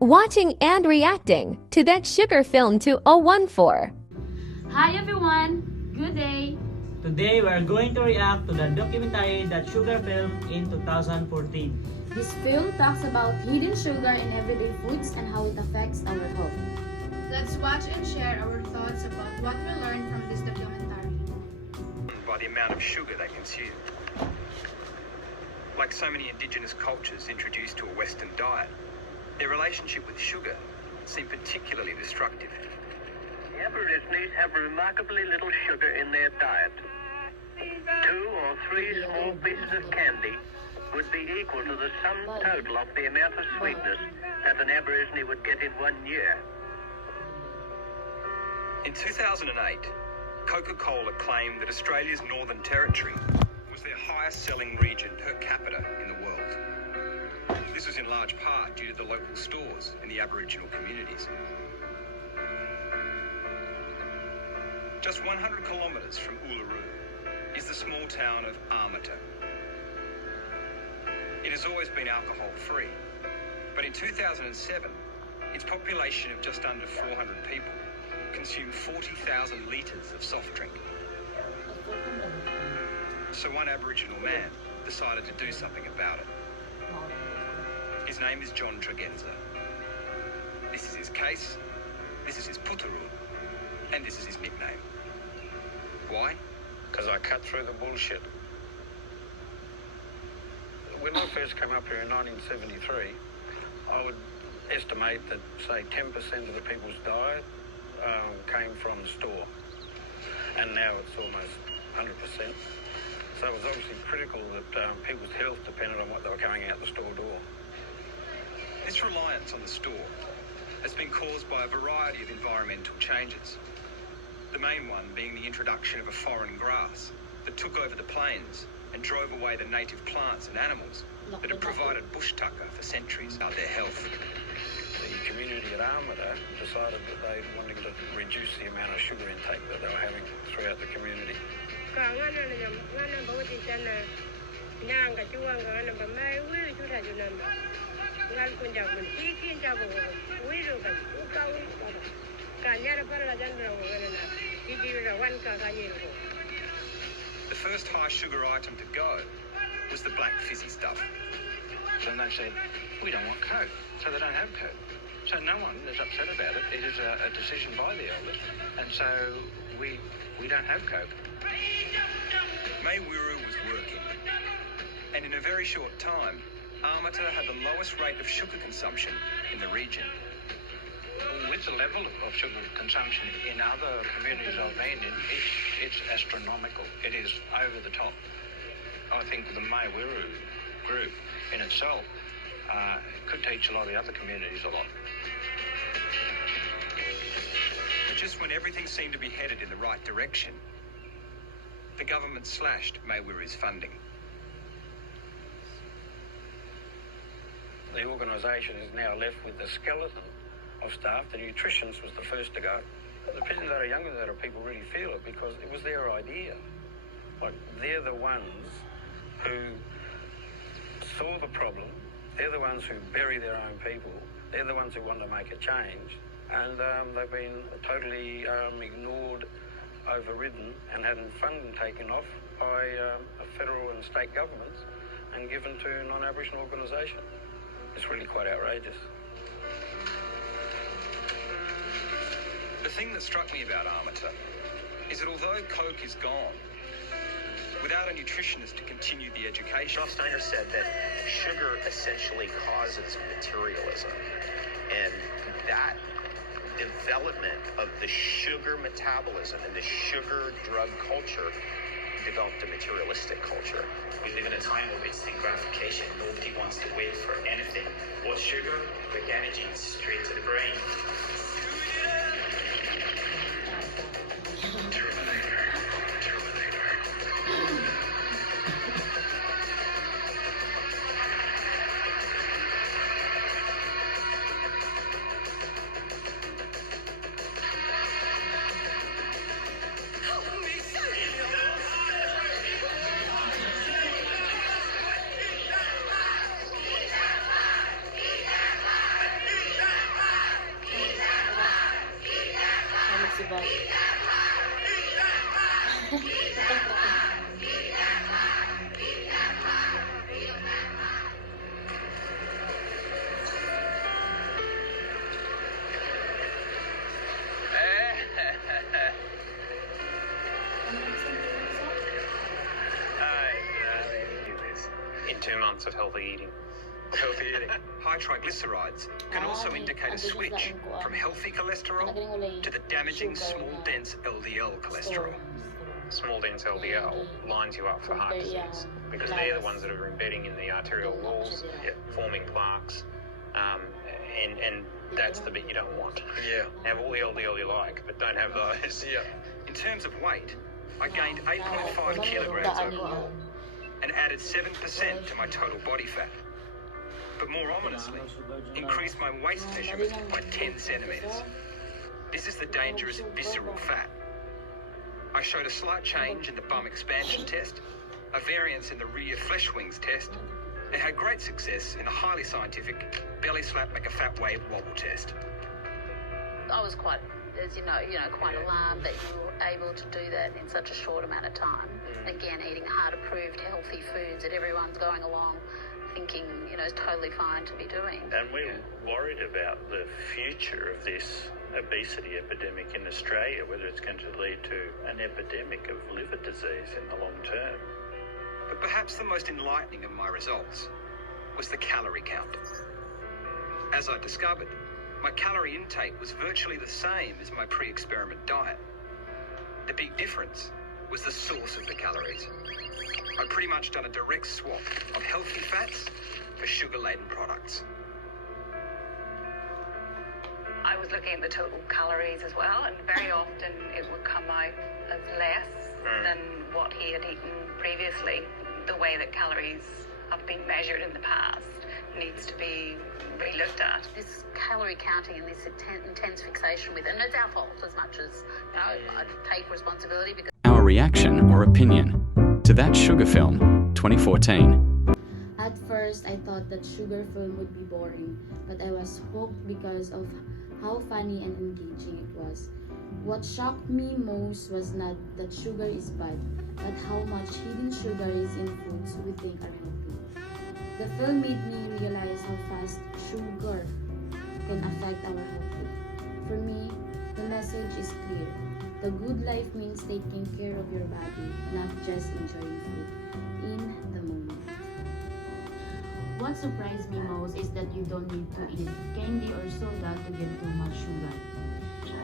watching and reacting to that sugar film 2014. Hi everyone, good day. Today we are going to react to the documentary That Sugar Film in 2014. This film talks about hidden sugar in everyday foods and how it affects our health. Let's watch and share our thoughts about what we learned from this documentary. By the amount of sugar they consume. Like so many indigenous cultures introduced to a Western diet, their relationship with sugar seemed particularly destructive. The Aborigines have remarkably little sugar in their diet. 2 or 3 small pieces of candy would be equal to the sum total of the amount of sweetness that an Aborigine would get in 1 year. In 2008, Coca-Cola claimed that Australia's Northern Territory was their highest selling region per capita in the world. This was in large part due to the local stores in the Aboriginal communities. Just 100 kilometres from Uluru is the small town of Armata. It has always been alcohol-free, but in 2007, its population of just under 400 people consumed 40,000 litres of soft drink. So one Aboriginal man decided to do something about it. His name is John Tregenza. This is his case, this is his puturu, and this is his nickname. Why? Because I cut through the bullshit. When I first came up here in 1973, I would estimate that, say, 10% of the people's diet came from the store. And now it's almost 100%. So it was obviously critical that people's health depended on what they were coming out the store door. This reliance on the store has been caused by a variety of environmental changes. The main one being the introduction of a foreign grass that took over the plains and drove away the native plants and animals that had provided bush tucker for centuries of their health. The community at Armata decided that they wanted to reduce the amount of sugar intake that they were having throughout the community. The first high sugar item to go was the black fizzy stuff. And they said, we don't want Coke, so they don't have Coke. So no one is upset about it. It is a decision by the elders, and so we don't have Coke. Maywiru was working, and in a very short time, Armata had the lowest rate of sugar consumption in the region. With the level of sugar consumption in other communities I've been in, it's astronomical. It is over the top. I think the Maywiru group in itself could teach a lot of the other communities a lot. But just when everything seemed to be headed in the right direction, the government slashed Maywiru's funding. The organisation is now left with the skeleton of staff. The nutritionist was the first to go. The people that are younger than that people really feel it because it was their idea. Like, they're the ones who saw the problem. They're the ones who bury their own people. They're the ones who want to make a change. And they've been totally ignored, overridden, and had funding taken off by federal and state governments and given to non-Aboriginal organisations. It's really quite outrageous. The thing that struck me about Armata is that although Coke is gone, without a nutritionist to continue the education... Ralph Steiner said that sugar essentially causes materialism, and that development of the sugar metabolism and the sugar drug culture developed a materialistic culture. We live in a time of instant gratification. Nobody wants to wait for anything. What's sugar? Quick energy, straight to the brain. In 2 months of healthy eating. High triglycerides can also indicate a switch from healthy cholesterol to the damaging small dense LDL cholesterol. Small dense LDL lines you up for heart disease because they're the ones that are embedding in the arterial walls, forming plaques, and that's the bit you don't want. Have all the LDL you like, but don't have those. In terms of weight, I gained 8.5 kilograms overall and added 7% to my total body fat. But more ominously, increased my waist measurement by 10 centimeters. This is the dangerous visceral fat. I showed a slight change in the bum expansion test, a variance in the rear flesh wings test, and had great success in a highly scientific belly slap make a fat wave wobble test. I was quite, as you know, quite alarmed that you were able to do that in such a short amount of time. Again, eating hard-approved healthy foods that everyone's going along thinking, is totally fine to be doing. And we're worried about the future of this obesity epidemic in Australia, whether it's going to lead to an epidemic of liver disease in the long term. But perhaps the most enlightening of my results was the calorie count. As I discovered, my calorie intake was virtually the same as my pre-experiment diet. The big difference was the source of the calories. I'd pretty much done a direct swap of healthy fats for sugar-laden products. I was looking at the total calories as well, and very often it would come out as less than what he had eaten previously. The way that calories have been measured in the past needs to be re-looked at. This calorie counting and this intense fixation with it, and it's our fault as much as, I take responsibility because... Our reaction or opinion to That Sugar Film 2014. At first, I thought that Sugar Film would be boring, but I was hooked because of how funny and engaging it was. What shocked me most was not that sugar is bad, but how much hidden sugar is in foods we think are healthy. The film made me realize how fast sugar can affect our health. For me, the message is clear. The good life means taking care of your body, not just enjoying food in the moment. What surprised me most is that you don't need to eat candy or soda to get too much sugar.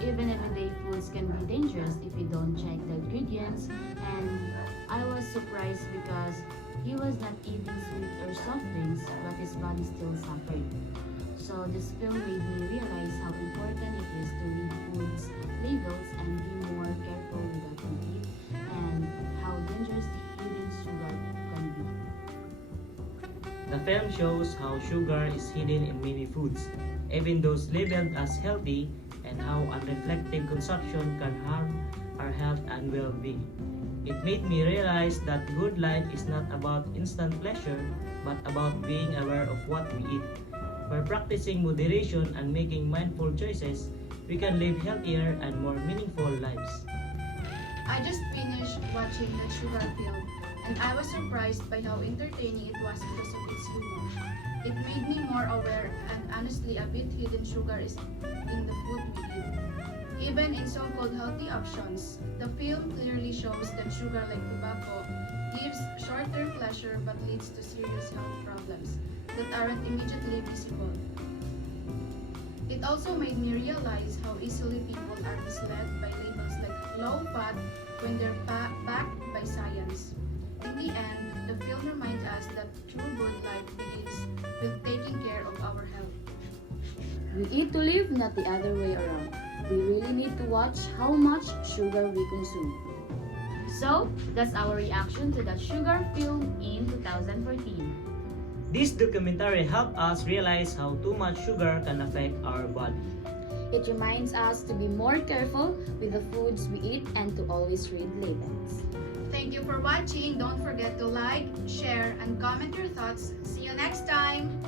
Even everyday foods can be dangerous if you don't check the ingredients, and I was surprised because he was not eating sweet or soft drinks, but his body still suffered. So this film made me realize how important it is to read foods labels and be more careful with what we eat, and how dangerous hidden sugar can be. The film shows how sugar is hidden in many foods, even those labeled as healthy, and how unreflective consumption can harm our health and well-being. It made me realize that good life is not about instant pleasure, but about being aware of what we eat. By practicing moderation and making mindful choices, we can live healthier and more meaningful lives. I just finished watching the Sugar Film, and I was surprised by how entertaining it was because of its humor. It made me more aware and honestly a bit hidden sugar is in the food we eat. Even in so-called healthy options, the film clearly shows that sugar like tobacco gives short-term pleasure but leads to serious health problems that aren't immediately visible. It also made me realize how easily people are misled by labels like low fat when they're backed by science. In the end, the film reminds us that true good life begins with taking care of our health. We eat to live, not the other way around. We really need to watch how much sugar we consume. So, that's our reaction to That Sugar Film in 2014. This documentary helped us realize how too much sugar can affect our body. It reminds us to be more careful with the foods we eat and to always read labels. Thank you for watching. Don't forget to like, share, and comment your thoughts. See you next time!